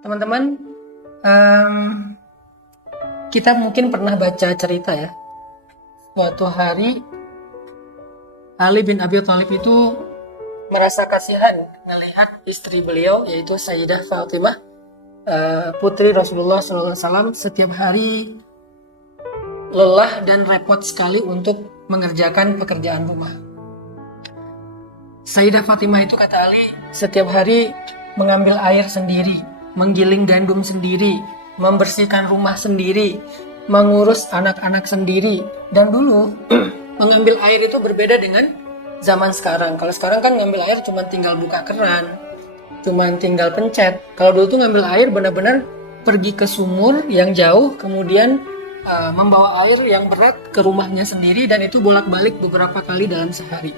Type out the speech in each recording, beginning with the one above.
Teman-teman, em, kita mungkin pernah baca cerita ya. Suatu hari Ali bin Abi Thalib itu merasa kasihan melihat istri beliau yaitu Sayyidah Fatimah, putri Rasulullah SAW, setiap hari lelah dan repot sekali untuk mengerjakan pekerjaan rumah. Sayyidah Fatimah itu, kata Ali, setiap hari mengambil air sendiri, menggiling gandum sendiri, membersihkan rumah sendiri, mengurus anak-anak sendiri. Dan dulu mengambil air itu berbeda dengan zaman sekarang. Kalau sekarang kan ngambil air cuma tinggal buka keran, cuma tinggal pencet. Kalau dulu tuh ngambil air benar-benar pergi ke sumur yang jauh, kemudian membawa air yang berat ke rumahnya sendiri, dan itu bolak-balik beberapa kali dalam sehari.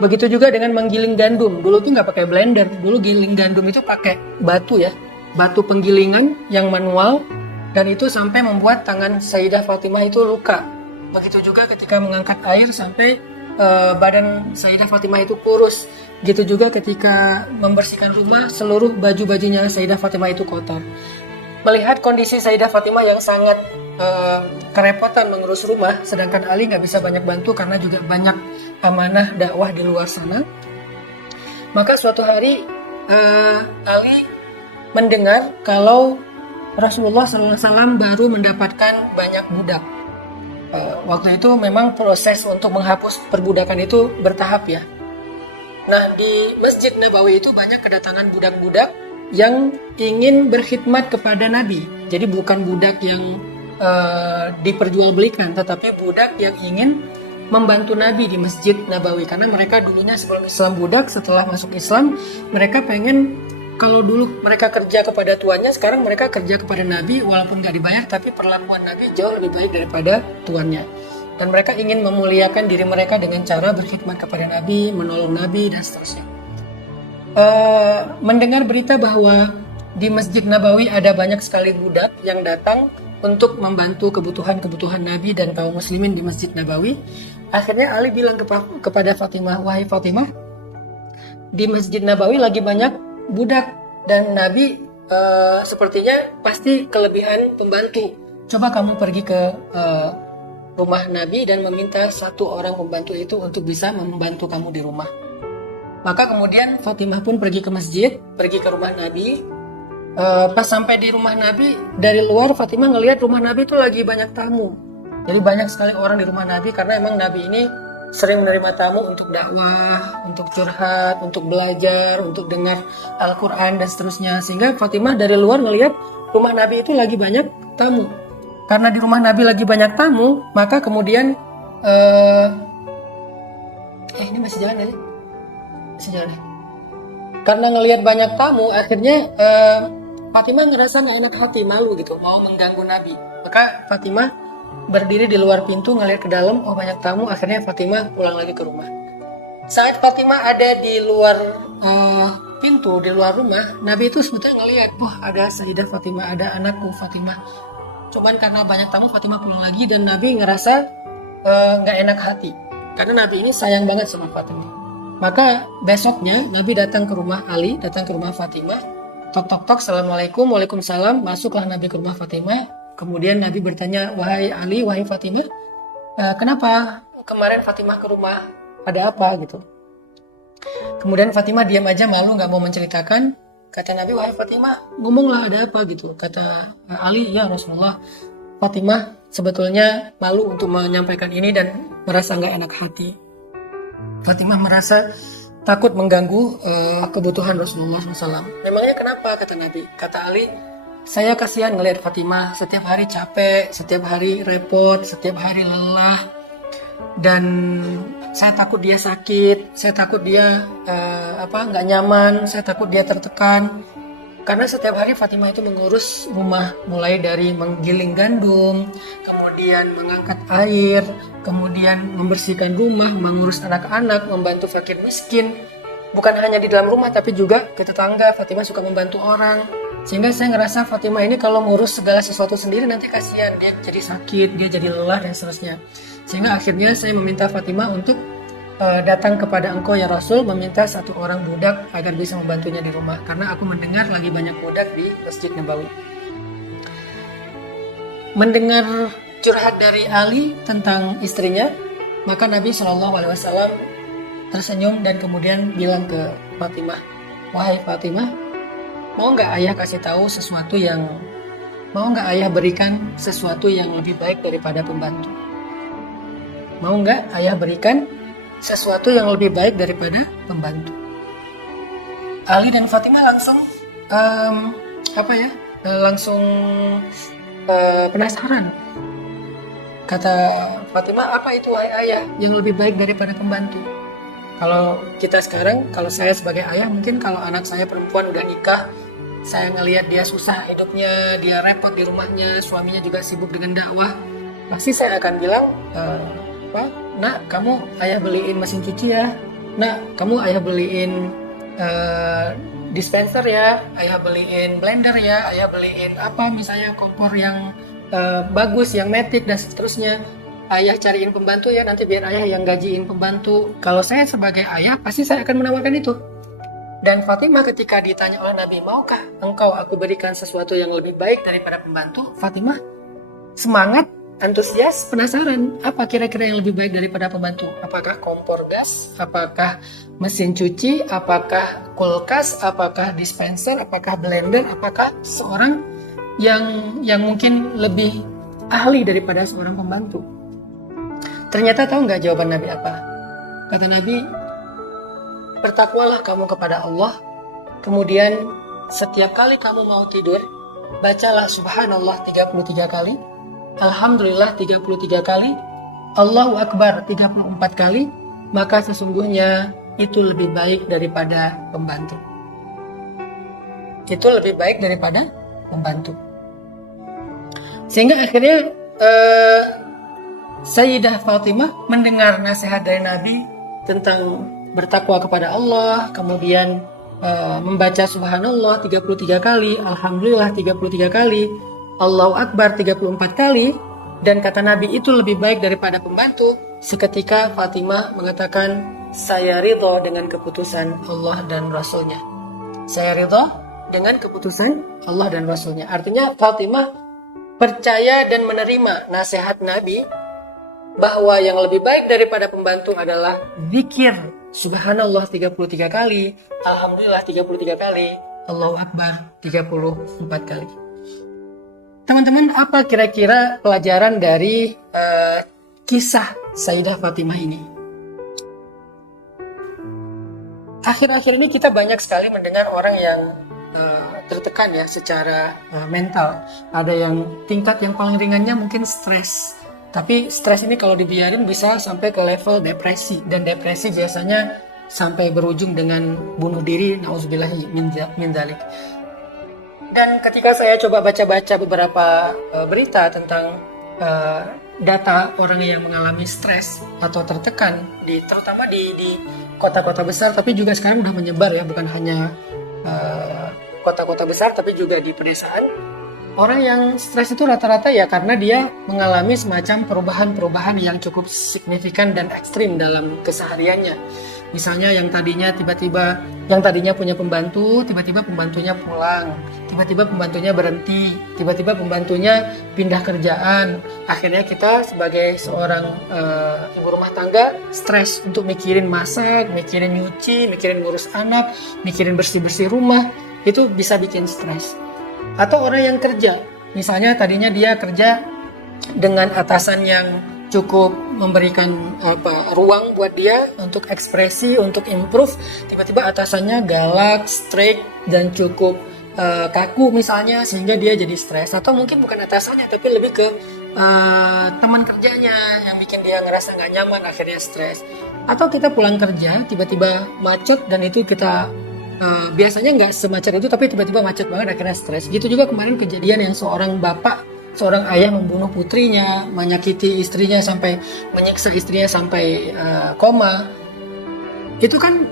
Begitu juga dengan menggiling gandum. Dulu tuh nggak pakai blender. Dulu giling gandum itu pakai batu ya. Batu penggilingan yang manual. Dan itu sampai membuat tangan Sayyidah Fatimah itu luka. Begitu juga ketika mengangkat air sampai badan Sayyidah Fatimah itu kurus. Gitu juga ketika membersihkan rumah, seluruh baju-bajunya Sayyidah Fatimah itu kotor. Melihat kondisi Sayyidah Fatimah yang sangat kerepotan mengurus rumah, sedangkan Ali nggak bisa banyak bantu karena juga banyak amanah dakwah di luar sana. Maka suatu hari Ali mendengar kalau Rasulullah SAW baru mendapatkan banyak budak. Waktu itu memang proses untuk menghapus perbudakan itu bertahap ya. Nah, di Masjid Nabawi itu banyak kedatangan budak-budak yang ingin berkhidmat kepada Nabi. Jadi bukan budak yang diperjualbelikan, tetapi budak yang ingin membantu Nabi di Masjid Nabawi. Karena mereka dulunya sebelum Islam budak, setelah masuk Islam mereka pengen, kalau dulu mereka kerja kepada tuannya, sekarang mereka kerja kepada Nabi walaupun nggak dibayar, tapi perlakuan Nabi jauh lebih baik daripada tuannya. Dan mereka ingin memuliakan diri mereka dengan cara berkhidmat kepada Nabi, menolong Nabi, dan seterusnya. Mendengar berita bahwa di Masjid Nabawi ada banyak sekali budak yang datang untuk membantu kebutuhan-kebutuhan Nabi dan kaum muslimin di Masjid Nabawi. Akhirnya Ali bilang kepada Fatimah, "Wahai Fatimah, di Masjid Nabawi lagi banyak budak dan Nabi sepertinya pasti kelebihan pembantu. Coba kamu pergi ke rumah Nabi dan meminta satu orang pembantu itu untuk bisa membantu kamu di rumah." Maka kemudian Fatimah pun pergi ke masjid, pergi ke rumah Nabi. Pas sampai di rumah Nabi, dari luar Fatimah ngelihat rumah Nabi itu lagi banyak tamu. Jadi banyak sekali orang di rumah Nabi, karena emang Nabi ini sering menerima tamu untuk dakwah, untuk curhat, untuk belajar, untuk dengar Al-Quran dan seterusnya. Sehingga Fatimah dari luar ngelihat rumah Nabi itu lagi banyak tamu. Karena di rumah Nabi lagi banyak tamu, maka kemudian ini masih jalan ya? Masih jalan. Karena ngelihat banyak tamu, akhirnya Fatimah ngerasa nggak enak hati, malu gitu, mau mengganggu Nabi. Maka Fatimah berdiri di luar pintu ngelihat ke dalam, oh banyak tamu. Akhirnya Fatimah pulang lagi ke rumah. Saat Fatimah ada di luar pintu, di luar rumah, Nabi itu sebetulnya ngelihat, wah ada Sayyidah Fatimah, ada anakku Fatimah. Cuman karena banyak tamu, Fatimah pulang lagi, dan Nabi ngerasa nggak enak hati. Karena Nabi ini sayang banget sama Fatimah. Maka besoknya Nabi datang ke rumah Ali, datang ke rumah Fatimah. Tok tok tok, assalamualaikum, waalaikumsalam. Masuklah Nabi ke rumah Fatimah. Kemudian Nabi bertanya, wahai Ali, wahai Fatimah, kenapa kemarin Fatimah ke rumah? Ada apa gitu? Kemudian Fatimah diam aja, malu, nggak mau menceritakan. Kata Nabi, wahai Fatimah, ngomonglah ada apa gitu. Kata Ali, ya Rasulullah, Fatimah sebetulnya malu untuk menyampaikan ini dan merasa nggak enak hati. Fatimah merasa takut mengganggu kebutuhan Rasulullah SAW. Memangnya kenapa, kata Nabi? Kata Ali, saya kasihan ngelihat Fatimah setiap hari capek, setiap hari repot, setiap hari lelah, dan saya takut dia sakit, saya takut dia nggak nyaman, saya takut dia tertekan. Karena setiap hari Fatimah itu mengurus rumah, mulai dari menggiling gandum, kemudian mengangkat air, kemudian membersihkan rumah, mengurus anak-anak, membantu fakir miskin. Bukan hanya di dalam rumah, tapi juga ke tetangga. Fatimah suka membantu orang. Sehingga saya ngerasa Fatimah ini kalau ngurus segala sesuatu sendiri nanti kasihan. Dia jadi sakit, dia jadi lelah, dan seterusnya. Sehingga akhirnya saya meminta Fatimah untuk datang kepada engkau ya Rasul meminta satu orang budak agar bisa membantunya di rumah, karena aku mendengar lagi banyak budak di Masjid Nabawi. Mendengar curhat dari Ali tentang istrinya, maka Nabi SAW tersenyum dan kemudian bilang ke Fatimah, wahai Fatimah, mau nggak ayah berikan sesuatu yang lebih baik daripada pembantu? Mau nggak ayah berikan sesuatu yang lebih baik daripada pembantu? Ali dan Fatimah langsung penasaran. Kata Fatimah, apa itu wahai ayah yang lebih baik daripada pembantu? Kalau kita sekarang, kalau saya sebagai ayah, mungkin kalau anak saya perempuan udah nikah, saya ngelihat dia susah hidupnya, dia repot di rumahnya, suaminya juga sibuk dengan dakwah, pasti saya akan bilang, nak, kamu ayah beliin mesin cuci ya, nak, kamu ayah beliin dispenser ya, ayah beliin blender ya, ayah beliin apa misalnya kompor yang bagus, yang matic dan seterusnya. Ayah cariin pembantu ya, nanti biar ayah yang gajiin pembantu. Kalau saya sebagai ayah, pasti saya akan menawarkan itu. Dan Fatimah ketika ditanya oleh Nabi, maukah engkau aku berikan sesuatu yang lebih baik daripada pembantu? Fatimah semangat, antusias, penasaran. Apa kira-kira yang lebih baik daripada pembantu? Apakah kompor gas? Apakah mesin cuci? Apakah kulkas? Apakah dispenser? Apakah blender? Apakah seorang yang mungkin lebih ahli daripada seorang pembantu? Ternyata tahu nggak jawaban Nabi apa? Kata Nabi, bertakwalah kamu kepada Allah, kemudian setiap kali kamu mau tidur, bacalah subhanallah 33 kali, alhamdulillah 33 kali, Allahu Akbar 34 kali, maka sesungguhnya itu lebih baik daripada pembantu. Itu lebih baik daripada pembantu. Sehingga akhirnya Sayyidah Fatimah mendengar nasihat dari Nabi tentang bertakwa kepada Allah, kemudian membaca subhanallah 33 kali, alhamdulillah 33 kali, Allahu Akbar 34 kali, dan kata Nabi itu lebih baik daripada pembantu. Seketika Fatimah mengatakan, saya ridho dengan keputusan Allah dan Rasulnya. Saya ridho dengan keputusan Allah dan Rasulnya. Artinya Fatimah percaya dan menerima nasihat Nabi bahwa yang lebih baik daripada pembantu adalah zikir subhanallah 33 kali, alhamdulillah 33 kali, Allahu Akbar 34 kali. Teman-teman, apa kira-kira pelajaran dari kisah Sayyidah Fatimah ini? Akhir-akhir ini kita banyak sekali mendengar orang yang tertekan ya secara mental. Ada yang tingkat yang paling ringannya mungkin stres. Tapi stres ini kalau dibiarin bisa sampai ke level depresi, dan depresi biasanya sampai berujung dengan bunuh diri, nauzubillahi min dzalik. Dan ketika saya coba baca-baca beberapa berita tentang data orang yang mengalami stres atau tertekan terutama di kota-kota besar, tapi juga sekarang udah menyebar ya, bukan hanya kota-kota besar tapi juga di pedesaan. Orang yang stres itu rata-rata ya karena dia mengalami semacam perubahan-perubahan yang cukup signifikan dan ekstrim dalam kesehariannya. Misalnya yang tadinya punya pembantu, tiba-tiba pembantunya pulang, tiba-tiba pembantunya berhenti, tiba-tiba pembantunya pindah kerjaan. Akhirnya kita sebagai seorang ibu rumah tangga stres untuk mikirin masak, mikirin nyuci, mikirin ngurus anak, mikirin bersih-bersih rumah. Itu bisa bikin stres. Atau orang yang kerja, misalnya tadinya dia kerja dengan atasan yang cukup memberikan ruang buat dia untuk ekspresi, untuk improve, tiba-tiba atasannya galak, strict, dan cukup kaku misalnya, sehingga dia jadi stres. Atau mungkin bukan atasannya, tapi lebih ke teman kerjanya yang bikin dia ngerasa nggak nyaman, akhirnya stres. Atau kita pulang kerja, tiba-tiba macet, dan itu kita biasanya nggak semacet itu, tapi tiba-tiba macet banget, akhirnya stres. Gitu juga kemarin kejadian yang seorang ayah membunuh putrinya, menyakiti istrinya sampai menyiksa istrinya sampai koma. Itu kan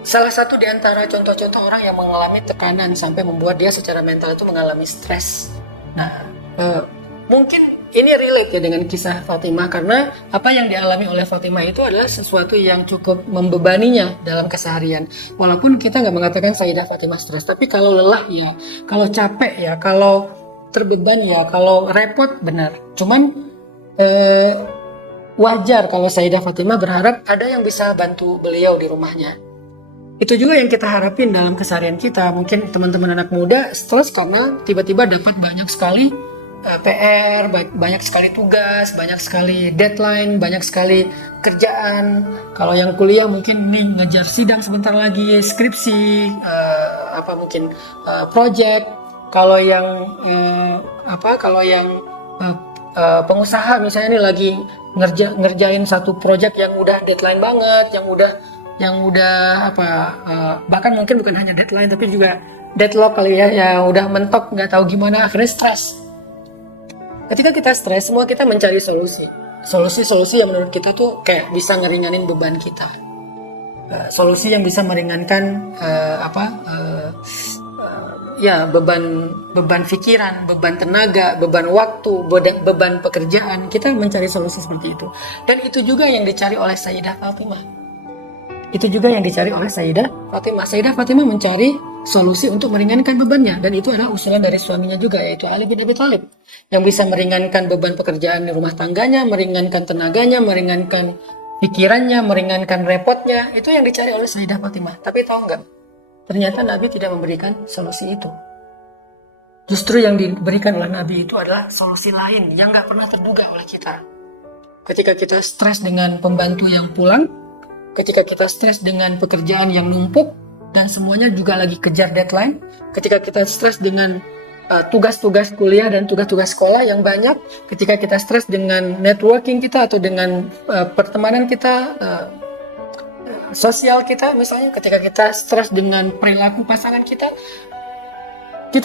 salah satu di antara contoh-contoh orang yang mengalami tekanan sampai membuat dia secara mental itu mengalami stres. Nah, mungkin ini relate ya dengan kisah Fatimah, karena apa yang dialami oleh Fatimah itu adalah sesuatu yang cukup membebaninya dalam keseharian. Walaupun kita nggak mengatakan Sayyidah Fatimah stres, tapi kalau lelah ya, kalau capek ya, kalau terbeban ya, kalau repot benar. Cuman wajar kalau Sayyidah Fatimah berharap ada yang bisa bantu beliau di rumahnya. Itu juga yang kita harapin dalam keseharian kita. Mungkin teman-teman anak muda stres karena tiba-tiba dapat banyak sekali PR, banyak sekali tugas, banyak sekali deadline, banyak sekali kerjaan. Kalau yang kuliah mungkin nih ngejar sidang sebentar lagi, skripsi, mungkin project. Kalau yang pengusaha misalnya nih lagi ngerjain satu project yang udah deadline banget, yang udah bahkan mungkin bukan hanya deadline tapi juga deadlock kali ya, ya udah mentok nggak tahu gimana, akhirnya stres. Ketika kita stres, semua kita mencari solusi yang menurut kita tuh kayak bisa ngeringanin beban kita, solusi yang bisa meringankan beban pikiran, beban tenaga, beban waktu, beban pekerjaan. Kita mencari solusi seperti itu, dan itu juga yang dicari oleh Sayyidah Fatimah. Sayyidah Fatimah mencari solusi untuk meringankan bebannya, dan itu adalah usulan dari suaminya juga, yaitu Ali bin Abi Thalib, yang bisa meringankan beban pekerjaan di rumah tangganya, meringankan tenaganya, meringankan pikirannya, meringankan repotnya. Itu yang dicari oleh Sayyidah Fatimah. Tapi tahu nggak? Ternyata Nabi tidak memberikan solusi itu. Justru yang diberikan oleh Nabi itu adalah solusi lain yang nggak pernah terduga oleh kita. Ketika kita stres dengan pembantu yang pulang, ketika kita stres dengan pekerjaan yang numpuk dan semuanya juga lagi kejar deadline, ketika kita stres dengan tugas-tugas kuliah dan tugas-tugas sekolah yang banyak, ketika kita stres dengan networking kita atau dengan pertemanan kita, sosial kita misalnya, ketika kita stres dengan perilaku pasangan kita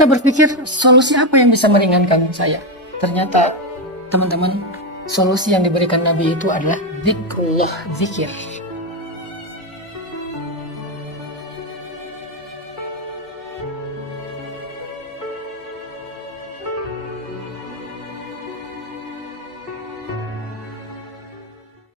berpikir solusi apa yang bisa meringankan saya. Ternyata teman-teman, solusi yang diberikan Nabi itu adalah zikrullah, zikir.